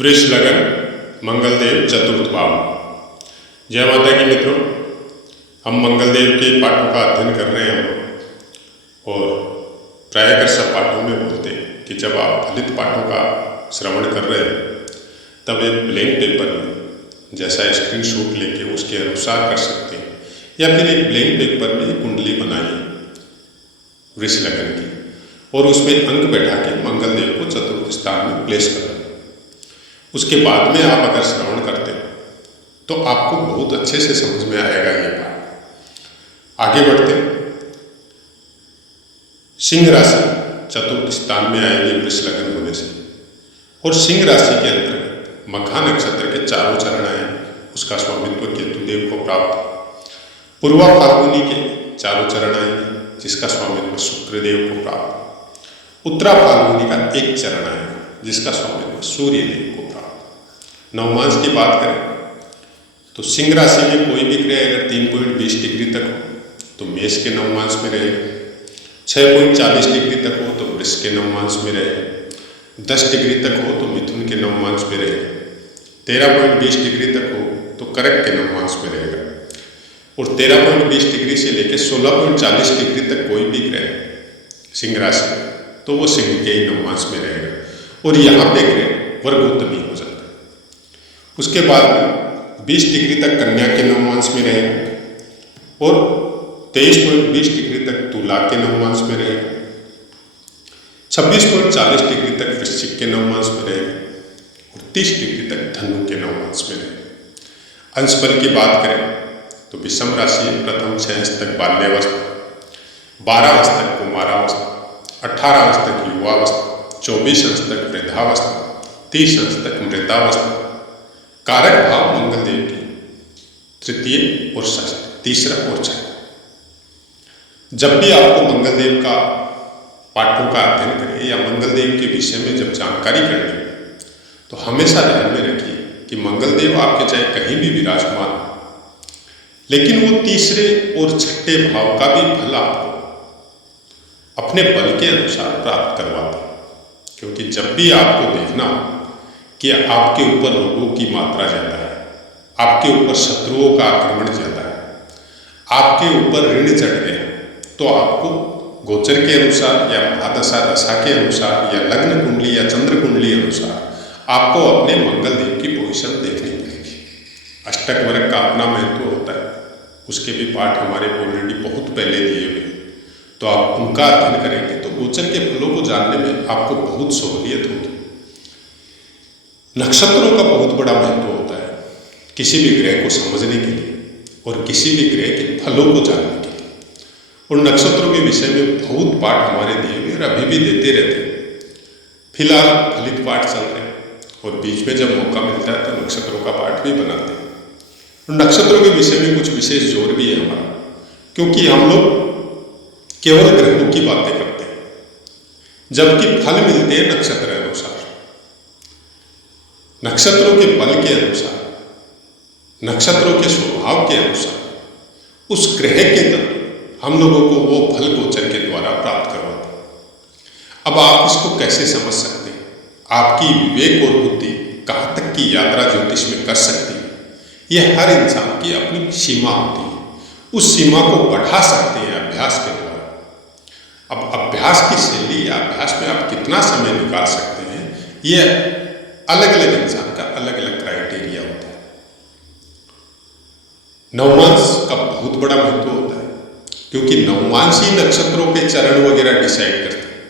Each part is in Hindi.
वृष लगन मंगलदेव चतुर्थ भाव। जय माता की मित्रों, हम मंगलदेव के पाठों का अध्ययन कर रहे हैं और प्रायः सब पाठों में बोलते हैं कि जब आप फलित पाठों का श्रवण कर रहे हैं तब एक ब्लैंक पेपर में जैसा स्क्रीनशॉट लेके उसके अनुसार कर सकते हैं, या फिर एक ब्लैंक पेपर में एक कुंडली बनाइए वृष लगन की और उसमें अंक बैठा के मंगलदेव को चतुर्थ स्थान में प्लेस करें। उसके बाद में आप अगर श्रवण करते हैं तो आपको बहुत अच्छे से समझ में आएगा ये पाठ। आगे बढ़ते सिंह राशि चतुर्थ स्थान में आएगी वृष लगन होने से, और सिंह राशि के अंतर्गत मघा नक्षत्र के चारों चरण आए, उसका स्वामित्व केतुदेव को प्राप्त। पूर्वा फाल्गुनी के चारों चरण आएंगे जिसका स्वामित्व शुक्रदेव को प्राप्त। उत्तरा फाल्गुनी का एक चरण आएगा जिसका स्वामित्व सूर्यदेव को प्राप्त। नवमांश की बात करें तो सिंह राशि में कोई भी ग्रह अगर 3.20 डिग्री तक हो तो मेष के नवमांश में रहेगा, 6.40 डिग्री तक हो तो वृष के नवमांश में रहेगा, 10 डिग्री तक हो तो मिथुन के नवमांश में रहेगा, 13.20 डिग्री तक हो तो कर्क के नवमांश में रहेगा, और 13.20 डिग्री से लेकर 16.40 डिग्री तक कोई भी ग्रह सिंह राशि तो वो सिंह के ही नवमांश में रहेगा, और यहाँ पे ग्रह वर्गोत्तमी हो जाता है। उसके बाद 20 डिग्री तक कन्या के नवमांश में रहेगा और 23.20 डिग्री तक तुला के नवमांश में रहेगा, 26.40 डिग्री तक वृश्चिक के नवमांश में रहेगा और 30 डिग्री तक धनु के नवमांश में रहेगा। अंश बल की बात करें तो विषम राशि प्रथम 6 अंश तक बाल्यावस्था, 12 अंश तक कुमारावस्था, 18 अंश तक युवावस्था, 24 अंश तक वृद्धावस्था, 30 अंश तक मृतावस्था। कारक भाव मंगलदेव की तृतीय और षष्ठ, तीसरा और चौथा। जब भी आपको मंगलदेव का पाठों का अध्ययन करें या मंगलदेव के विषय में जब जानकारी करनी तो हमेशा ध्यान में रखिए कि मंगलदेव आपके चाहे कहीं भी विराजमान हो, लेकिन वो तीसरे और छठे भाव का भी फल आपको अपने बल के अनुसार प्राप्त करवाते हैं। क्योंकि जब भी आपको देखना हो कि आपके ऊपर रोगों की मात्रा ज़्यादा है, आपके ऊपर शत्रुओं का आक्रमण ज़्यादा है, आपके ऊपर ऋण चढ़ गया, तो आपको गोचर के अनुसार या महादशा दशा के अनुसार या लग्न कुंडली या चंद्र कुंडली अनुसार आपको अपने मंगलदेव की पोजीशन देखनी पड़ेगी। अष्टक वर्ग का अपना महत्व होता है, उसके भी पाठ हमारे ऑलरेडी बहुत पहले दिए हुए, तो आप उनका अध्ययन करेंगे तो गोचर के फलों को जानने में आपको बहुत सहूलियत होगी। नक्षत्रों का बहुत बड़ा महत्व होता है किसी भी ग्रह को समझने के लिए और किसी भी ग्रह के फलों को जानने के लिए, और नक्षत्रों के विषय में बहुत पाठ हमारे दिए हुए और अभी भी देते रहते हैं। फिलहाल फलित पाठ चल रहे हैं और बीच में जब मौका मिलता है तो नक्षत्रों का पाठ भी बनाते हैं, और नक्षत्रों के विषय में कुछ विशेष जोर भी है हमारा, क्योंकि हम लोग केवल ग्रहों की बातें करते हैं जबकि फल मिलते हैं नक्षत्र अनुसार, नक्षत्रों के बल के अनुसार, नक्षत्रों के स्वभाव के अनुसार उस ग्रह के तत्व हम लोगों को वो फल गोचर के द्वारा प्राप्त करवाते हैं। अब आप इसको कैसे समझ सकते हैं? आपकी विवेक और बुद्धि कहाँ तक की यात्रा ज्योतिष में कर सकती है, यह हर इंसान की अपनी सीमा होती है। उस सीमा को बढ़ा सकते हैं अभ्यास के द्वारा। अब अभ्यास की शैली या अभ्यास में आप कितना समय निकाल सकते हैं, यह अलग अलग इंसान का अलग अलग क्राइटेरिया होता है। नवमांश का बहुत बड़ा महत्व होता है क्योंकि नवमांशी नक्षत्रों के चरण वगैरह डिसाइड करते हैं,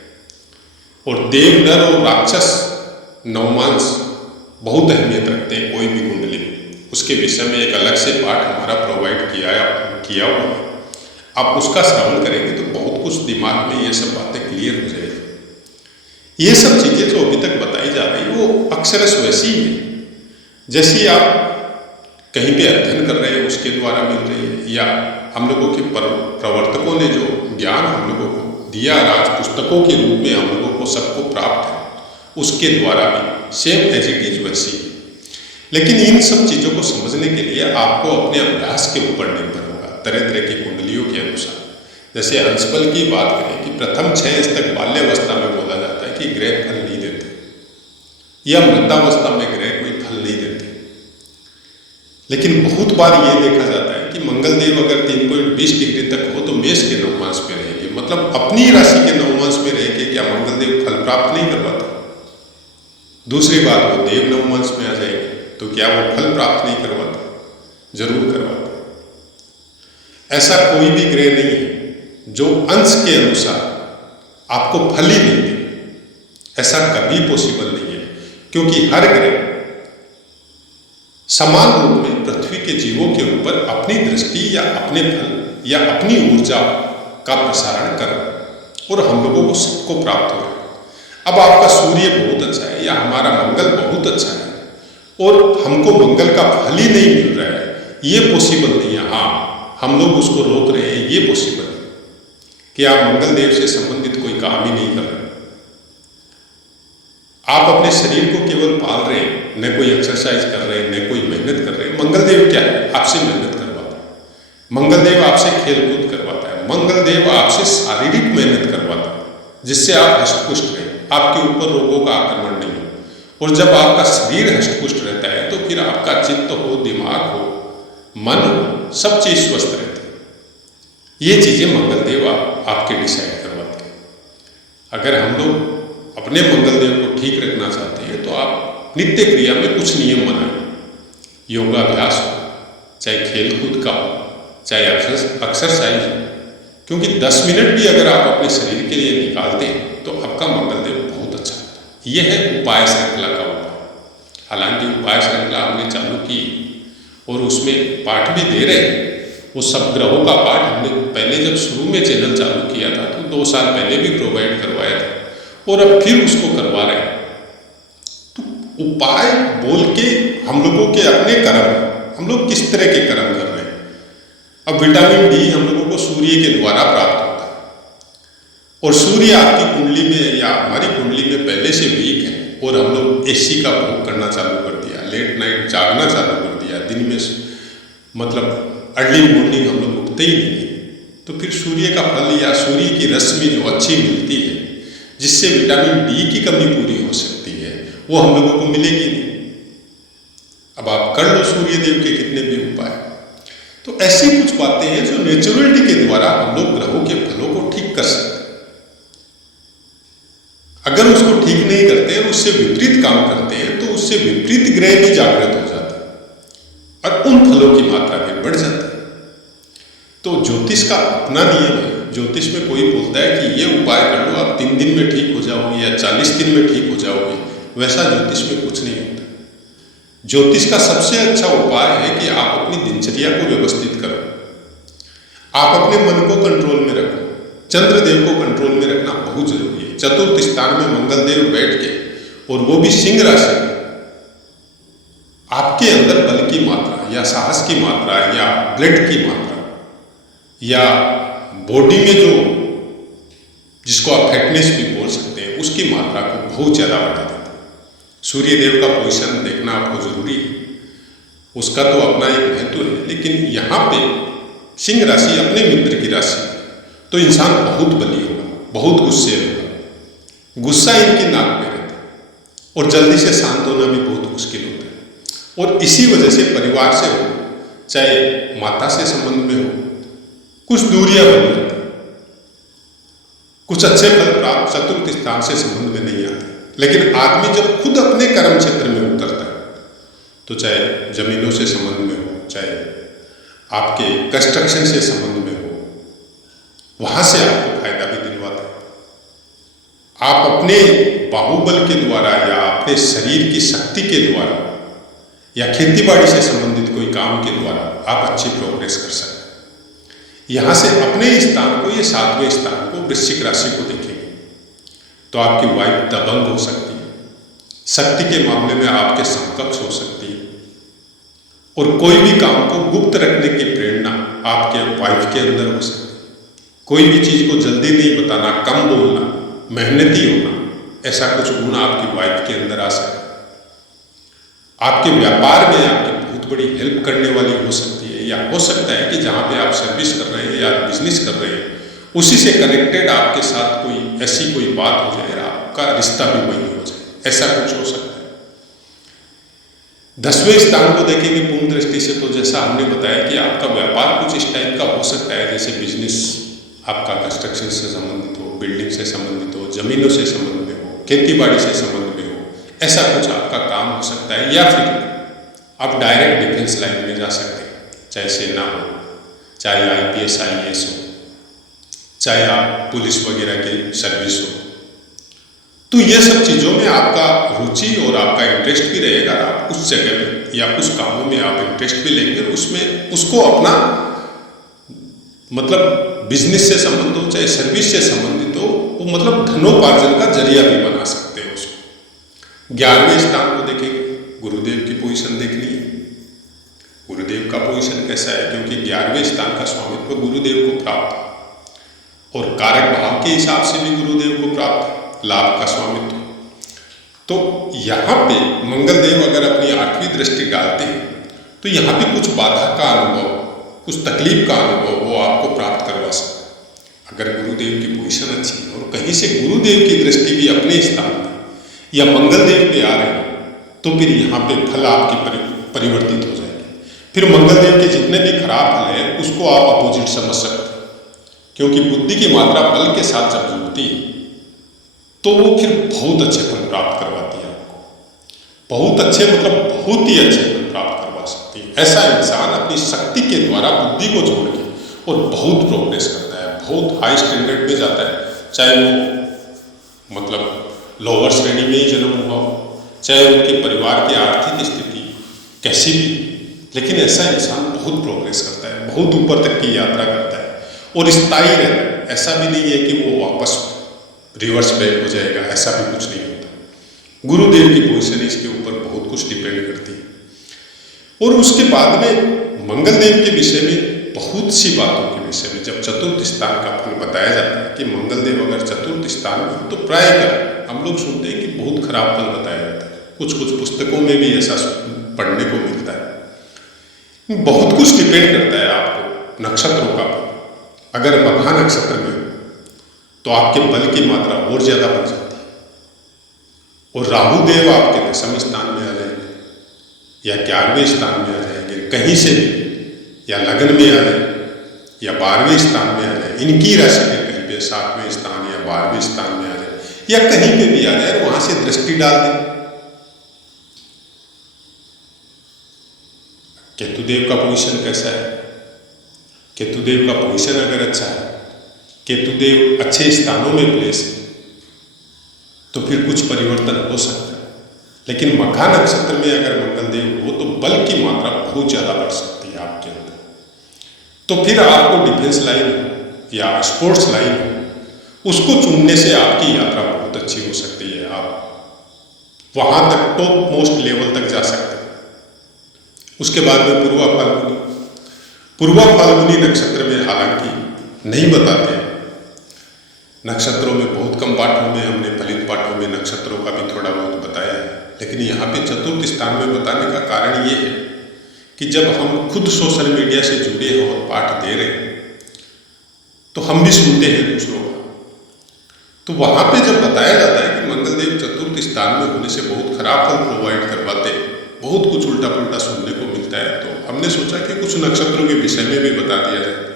और देव नर और राक्षस नवमांश बहुत अहमियत रखते हैं कोई भी कुंडली में। उसके विषय में एक अलग से पाठ हमारा प्रोवाइड किया हुआ है, आप उसका श्रवण करेंगे तो बहुत कुछ दिमाग में ये सब बातें क्लियर हो जाएगी। ये सब चीज़ें जो अभी तक बताई जा रही वो अक्षरश वैसी ही है जैसी आप कहीं पे अध्ययन कर रहे हैं उसके द्वारा मिल रही है, या हम लोगों के प्रवर्तकों ने जो ज्ञान हम लोगों को दिया राज पुस्तकों के रूप में हम लोगों को सबको प्राप्त है उसके द्वारा भी सेम एज इट इज वैसी है। लेकिन इन सब चीज़ों को समझने के लिए आपको अपने अभ्यास के ऊपर निर्भर होगा, तरह तरह की कुंडलियों के अनुसार। जैसे अंशबल की बात करें कि प्रथम 6 तक बाल्यावस्था में बोला जाता है कि ग्रह फल नहीं देते, या मृतावस्था में ग्रह बार ये देखा जाता है कि मंगलदेव अगर 3.20 डिग्री तक हो तो मेष के नवमांश में रहेंगे, मतलब अपनी राशि के नवमांश में रह के क्या मंगलदेव फल प्राप्त नहीं करवाता? दूसरी बात, वो देव नवमांश में आ जाएंगे तो क्या वो फल प्राप्त नहीं करवाता? जरूर करवाता। ऐसा कोई भी ग्रह नहीं है जो अंश के अनुसार आपको फल ही नहीं दे, ऐसा कभी पॉसिबल नहीं है, क्योंकि हर ग्रह समान रूप में पृथ्वी के जीवों के ऊपर अपनी दृष्टि या अपने फल या अपनी ऊर्जा का प्रसारण कर रहा है और हम लोगों को सबको प्राप्त हो रहा है। अब आपका सूर्य बहुत अच्छा है या हमारा मंगल बहुत अच्छा है और हमको मंगल का फल ही नहीं मिल रहा है, ये पॉसिबल नहीं है। हाँ, हम लोग उसको रोक रहे हैं, ये पॉसिबल है कि आप मंगलदेव से संबंधित कोई काम ही नहीं कर रहे। आप अपने शरीर को केवल पाल रहे हैं, न कोई एक्सरसाइज कर रहे हैं, न कोई मेहनत कर रहे हैं। मंगलदेव क्या है? आपसे मेहनत करवाता है। मंगलदेव आपसे खेलकूद करवाता है। मंगलदेव आपसे शारीरिक मेहनत करवाता है, जिससे आप हष्टपुष्ट रहें, आपके ऊपर रोगों का आक्रमण नहीं हो। और जब आपका शरीर हष्टपुष्ट रहता है तो फिर आपका चित्त हो, दिमाग हो, मन हो, सब चीज स्वस्थ रहती है। ये चीजें मंगलदेव आपके डिसाइड करवाते हैं। अगर हम लोग अपने मंगलदेव को ठीक रखना चाहते हैं तो आप नित्य क्रिया में कुछ नियम बनाएं। योगाभ्यास हो, चाहे खेलकूद का हो, चाहे एक्सरसाइज हो, क्योंकि 10 मिनट भी अगर आप अपने शरीर के लिए निकालते हैं तो आपका मंगलदेव बहुत अच्छा होता है। यह है उपाय श्रृंखला का उपाय। हालांकि उपाय श्रृंखला हमने चालू की और उसमें पाठ भी दे रहे हैं। वो सब ग्रहों का पाठ हमने पहले जब शुरू में चैनल चालू किया था तो 2 साल पहले भी प्रोवाइड करवाया था और अब फिर उसको करवा रहे हैं। तो उपाय बोल के हम लोगों के अपने कर्म, हम लोग किस तरह के कर्म कर रहे हैं। अब विटामिन डी हम लोगों को सूर्य के द्वारा प्राप्त होता है और सूर्य आपकी कुंडली में या हमारी कुंडली में पहले से वीक है और हम लोग एसी का भोग करना चालू कर दिया, लेट नाइट जागना चालू कर दिया, दिन में मतलब अर्ली मॉर्निंग हम लोग उठते ही नहीं, तो फिर सूर्य का फल या सूर्य की रश्मि जो अच्छी मिलती है जिससे विटामिन डी की कमी पूरी हो सकती है, वो हम लोगों को मिलेगी नहीं। अब आप कर लो सूर्य देव के कितने भी उपाय। तो ऐसी कुछ बातें हैं जो नेचुरलिटी के द्वारा हम लोग ग्रहों के फलों को ठीक कर सकते हैं। अगर उसको ठीक नहीं करते हैं, उससे विपरीत काम करते हैं, तो उससे विपरीत ग्रह भी जागृत हो जाते हैं और उन फलों की मात्रा भी बढ़ जाती है। तो ज्योतिष का अपना नियम है। ज्योतिष में कोई बोलता है कि ये उपाय कर लो, आप 3 दिन में ठीक हो जाओगे या 40 दिन में ठीक हो जाओगे, वैसा ज्योतिष में कुछ नहीं होता। ज्योतिष का सबसे अच्छा उपाय है कि आप अपनी दिनचर्या को व्यवस्थित करो, आप अपने मन को कंट्रोल में रखो। चंद्रदेव को कंट्रोल में रखना बहुत जरूरी है। चतुर्थ स्थान में मंगलदेव बैठ के, और वो भी सिंह राशि में, आपके अंदर बल की मात्रा या साहस की मात्रा या ब्लड की मात्रा या बॉडी में जो जिसको आप फिटनेस भी बोल सकते हैं, उसकी मात्रा को बहुत ज़्यादा बढ़ा देता है। सूर्य देव का पोजीशन देखना आपको जरूरी है, उसका तो अपना एक महत्व है। लेकिन यहाँ पे सिंह राशि अपने मित्र की राशि, तो इंसान बहुत बली होगा, बहुत गुस्से होगा, गुस्सा इनकी नाक में रहता है और जल्दी से शांत होना भी बहुत मुश्किल होता है। और इसी वजह से परिवार से हो, चाहे माता से संबंध में हो, कुछ दूरियां बन जाती, कुछ अच्छे फल प्राप्त चतुर्थ स्थान से संबंध में नहीं आते। लेकिन आदमी जब खुद अपने कर्म क्षेत्र में उतरता है, तो चाहे जमीनों से संबंध में हो, चाहे आपके कंस्ट्रक्शन से संबंध में हो, वहां से आपको फायदा भी दिलवाता है। आप अपने बाहुबल के द्वारा या अपने शरीर की शक्ति के द्वारा या खेती बाड़ी से संबंधित कोई काम के द्वारा आप अच्छी प्रोग्रेस कर सकते हैं। यहां से अपने स्थान को, ये 7वें स्थान को, वृश्चिक राशि को देखेंगे तो आपकी वाइफ दबंग हो सकती है, शक्ति के मामले में आपके समकक्ष हो सकती है और कोई भी काम को गुप्त रखने की प्रेरणा आपके वाइफ के अंदर हो सकती है। कोई भी चीज को जल्दी नहीं बताना, कम बोलना, मेहनती होना, ऐसा कुछ गुण आपकी वाइफ के अंदर आ सकता है। आपके व्यापार में आपकी बहुत बड़ी हेल्प करने वाली हो सकती है, या हो सकता है कि जहां पे आप सर्विस कर रहे हैं या बिजनेस कर रहे हैं, उसी से कनेक्टेड आपके साथ कोई ऐसी कोई बात हो जाए, आपका रिश्ता भी वही हो जाए, ऐसा कुछ हो सकता है। 10वें स्थान को देखेंगे पूर्ण दृष्टि से, तो जैसा हमने बताया कि आपका व्यापार कुछ इस टाइप का हो सकता है, जैसे बिजनेस आपका कंस्ट्रक्शन से संबंधित हो, बिल्डिंग से संबंधित हो, जमीनों से संबंध में हो, खेती बाड़ी से संबंध में हो, ऐसा कुछ आपका काम हो सकता है। या फिर आप डायरेक्ट डिफेंस लाइन में जा सकते हैं, चाहे सेना हो, चाहे IPS IAS हो, चाहे आप पुलिस वगैरह की सर्विस हो। तो ये सब चीज़ों में आपका रुचि और आपका इंटरेस्ट भी रहेगा। आप उस जगह में या उस कामों में आप इंटरेस्ट भी लेंगे, उसमें उसको अपना मतलब बिजनेस से संबंध हो चाहे सर्विस से संबंधित हो, वो मतलब धनोपार्जन का जरिया भी बना सकते हैं उसको। 11वें स्थान को देखेंगे, गुरुदेव की पोजीशन देखनी है। गुरुदेव का पोजीशन कैसा है, क्योंकि 11वें स्थान का स्वामित्व गुरुदेव को प्राप्त है और कारक भाव के हिसाब से भी गुरुदेव को प्राप्त है लाभ का स्वामित्व। तो यहाँ पे मंगलदेव अगर अपनी 8वीं दृष्टि डालते हैं तो यहाँ पे कुछ बाधा का अनुभव, कुछ तकलीफ का अनुभव वो आपको प्राप्त करवा सकते हैं। अगर गुरुदेव की पोजीशन अच्छी है और कहीं से गुरुदेव की दृष्टि भी अपने स्थान पर या मंगलदेव पे आ रही है, तो फिर यहाँ पे फल आपकी परिवर्तित हो जाएंगे। फिर मंगलदेव के जितने भी खराब फल हैं उसको आप अपोजिट समझ सकते हैं, क्योंकि बुद्धि की मात्रा बल के साथ जब जुड़ती है तो वो फिर बहुत अच्छे फल प्राप्त करवाती है आपको। बहुत अच्छे मतलब बहुत ही अच्छे फल प्राप्त करवा सकती है। ऐसा इंसान अपनी शक्ति के द्वारा बुद्धि को जोड़ के और बहुत प्रोग्रेस करता है, बहुत हाई स्टैंडर्ड में जाता है, चाहे वो मतलब लोअर श्रेणी में ही जन्म हुआ हो, चाहे उनके परिवार की आर्थिक स्थिति कैसी भी, लेकिन ऐसा इंसान बहुत प्रोग्रेस करता है, बहुत ऊपर तक की यात्रा करता है और स्थायी रहता है। ऐसा भी नहीं है कि वो वापस रिवर्स बैक हो जाएगा, ऐसा भी कुछ नहीं होता। गुरुदेव की पोजीशन इसके ऊपर बहुत कुछ डिपेंड करती है। और उसके बाद में मंगलदेव के विषय में बहुत सी बातों के विषय में जब चतुर्थ स्थान का फल बताया जाता है कि मंगलदेव अगर चतुर्थ स्थान में, तो प्रायः हम लोग सुनते हैं कि बहुत खराब फल बताया जाता है। कुछ कुछ पुस्तकों में भी ऐसा पढ़ने को मिलता है। बहुत कुछ डिपेंड करता है आपको नक्षत्रों का। अगर मघा नक्षत्र में तो आपके बल की मात्रा और ज्यादा बढ़ जाती है और राहु देव आपके 10वें स्थान में आ जाएंगे या 11वें स्थान में आ जाएंगे कहीं से भी, या लग्न में आ जाए या 12वें स्थान में आ जाए, इनकी राशि में कहीं पे 7वें स्थान या 12वें स्थान में आ जाए या कहीं पे भी आ जाए, वहां से दृष्टि डाल दें। केतुदेव का पोजीशन कैसा है? केतुदेव का पोजीशन अगर अच्छा है, केतुदेव अच्छे स्थानों में प्लेस है, तो फिर कुछ परिवर्तन हो सकता है। लेकिन मघा नक्षत्र में अगर मंगलदेव हो तो बल की मात्रा बहुत ज्यादा बढ़ सकती है आपके अंदर। तो फिर आपको डिफेंस लाइन हो या स्पोर्ट्स लाइन हो, उसको चुनने से आपकी यात्रा बहुत अच्छी हो सकती है। आप वहां तक टॉप मोस्ट लेवल तक जा सकते हैं। उसके बाद में पूर्वा फाल्गुनी नक्षत्र में हालांकि नहीं बताते, नक्षत्रों में बहुत कम पाठों में हमने फलित पाठों में नक्षत्रों का भी थोड़ा बहुत बताया है, लेकिन यहाँ पे चतुर्थ स्थान में बताने का कारण ये है कि जब हम खुद सोशल मीडिया से जुड़े हैं और पाठ दे रहे हैं तो हम भी सुनते हैं दूसरों का। तो वहाँ पे जब बताया जाता है कि मंगलदेव चतुर्थ स्थान में होने से बहुत खराब फल प्रोवाइड करवाते हैं, बहुत कुछ उल्टा पुल्टा सुनने को मिलता है, तो हमने सोचा कि कुछ नक्षत्रों के विषय में भी बता दिया जाए।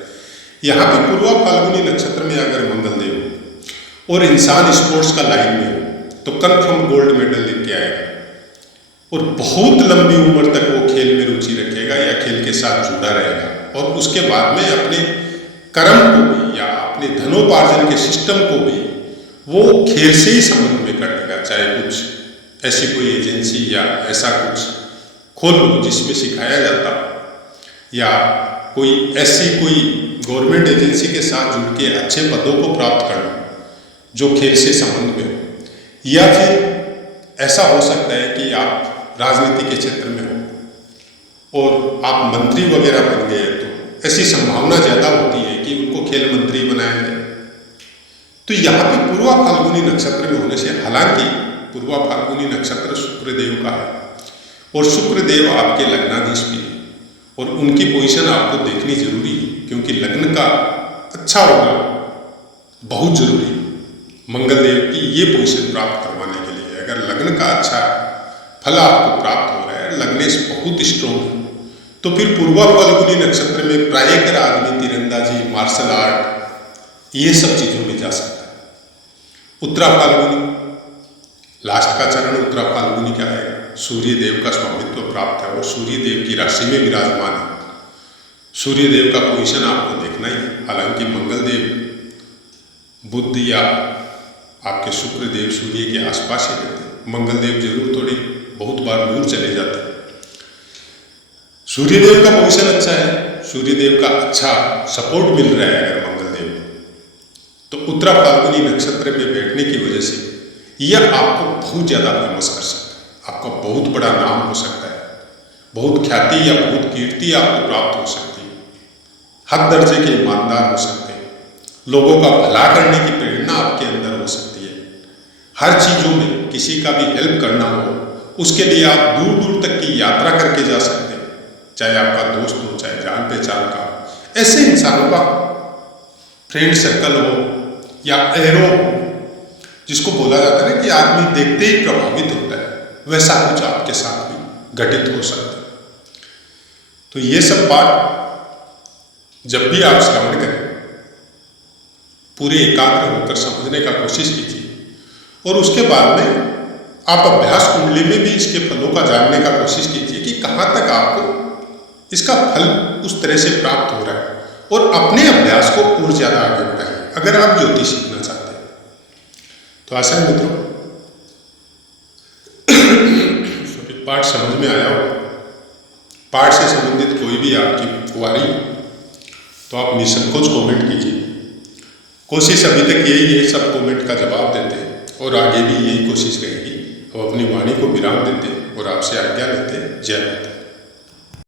यहाँ पे पूर्वा फाल्गुनी नक्षत्र में अगर मंगलदेव और इंसान स्पोर्ट्स का लाइन में हो तो कन्फर्म गोल्ड मेडल लेके आएगा और बहुत लंबी उम्र तक वो खेल में रुचि रखेगा या खेल के साथ जुड़ा रहेगा और उसके बाद में अपने कर्म को भी या अपने धनोपार्जन के सिस्टम को भी वो खेल से ही संबंध में कर लेगा। चाहे कुछ ऐसी कोई एजेंसी या ऐसा कुछ खोल लो जिसमें सिखाया जाता या कोई ऐसी कोई गवर्नमेंट एजेंसी के साथ जुड़ के अच्छे पदों को प्राप्त कर लो जो खेल से संबंध में हो, या फिर ऐसा हो सकता है कि आप राजनीति के क्षेत्र में हो और आप मंत्री वगैरह बन गए, तो ऐसी संभावना ज्यादा होती है कि उनको खेल मंत्री बनाया जाए। तो यहाँ पे पूर्वा फाल्गुनी नक्षत्र में होने से, हालांकि पूर्वा फाल्गुनी नक्षत्र शुक्रदेव का है और शुक्रदेव आपके लग्नाधीश भी है और उनकी पोजीशन आपको देखनी जरूरी है, क्योंकि लग्न का अच्छा होना बहुत जरूरी है मंगलदेव की ये पोजीशन प्राप्त करवाने के लिए। अगर लग्न का अच्छा फल आपको प्राप्त हो रहा है, लगने से बहुत स्ट्रॉन्ग है, तो फिर पूर्वा फाल्गुनी नक्षत्र में प्रायः आदमी तीरंदाजी, मार्शल आर्ट, ये सब चीजों में जा सकता है। उत्तरा फाल्गुनी, लास्ट का चरण उत्तरा फाल्गुनी का है। सूर्य देव का स्वामित्व प्राप्त है और सूर्य देव की राशि में विराजमान है। सूर्य देव का पोजीशन आपको देखना ही, हालांकि मंगल देव, बुध या आपके शुक्र देव सूर्य के आसपास ही रहते हैं। मंगल देव जरूर थोड़ी बहुत बार दूर चले जाते हैं। सूर्य देव का पोजीशन अच्छा है, सूर्य देव का अच्छा सपोर्ट मिल रहा है अगर मंगल देव, तो उत्तरा फाल्गुनी नक्षत्र में बैठने की वजह से यह आपको बहुत ज्यादा फेमस कर सकता है, आपका बहुत बड़ा नाम हो सकता है, बहुत ख्याति या बहुत कीर्ति आपको प्राप्त हो सकती है, हक दर्जे के ईमानदार हो सकते हैं, लोगों का भला करने की प्रेरणा आपके अंदर हो सकती है। हर चीजों में किसी का भी हेल्प करना हो, उसके लिए आप दूर दूर तक की यात्रा करके जा सकते हैं, चाहे आपका दोस्त हो, चाहे जान पहचान का। ऐसे इंसानों का फ्रेंड सर्कल हो या एरो हो, जिसको बोला जाता है कि आदमी देखते ही प्रभावित होता है, वैसा कुछ आपके साथ भी घटित हो सकता है। तो ये सब बात जब भी आप श्रवण करें, पूरे एकाग्र होकर समझने का कोशिश कीजिए और उसके बाद में आप अभ्यास कुंडली में भी इसके फलों का जानने का कोशिश कीजिए कि कहाँ तक आपको इसका फल उस तरह से प्राप्त हो रहा है, और अपने अभ्यास को और ज्यादा आगे बढ़ाइए अगर आप ज्योतिष सीखना चाहते हैं। तो आशा है मित्रों पाठ समझ में आया होगा। पाठ से संबंधित कोई भी आपकी क्वारी तो आप निसंकोच कमेंट कीजिए। कोशिश अभी तक यही है, सब कमेंट का जवाब देते हैं और आगे भी यही कोशिश रहेगी। अब अपनी वाणी को विराम देते हैं और आपसे आज्ञा लेते हैं। जय माता।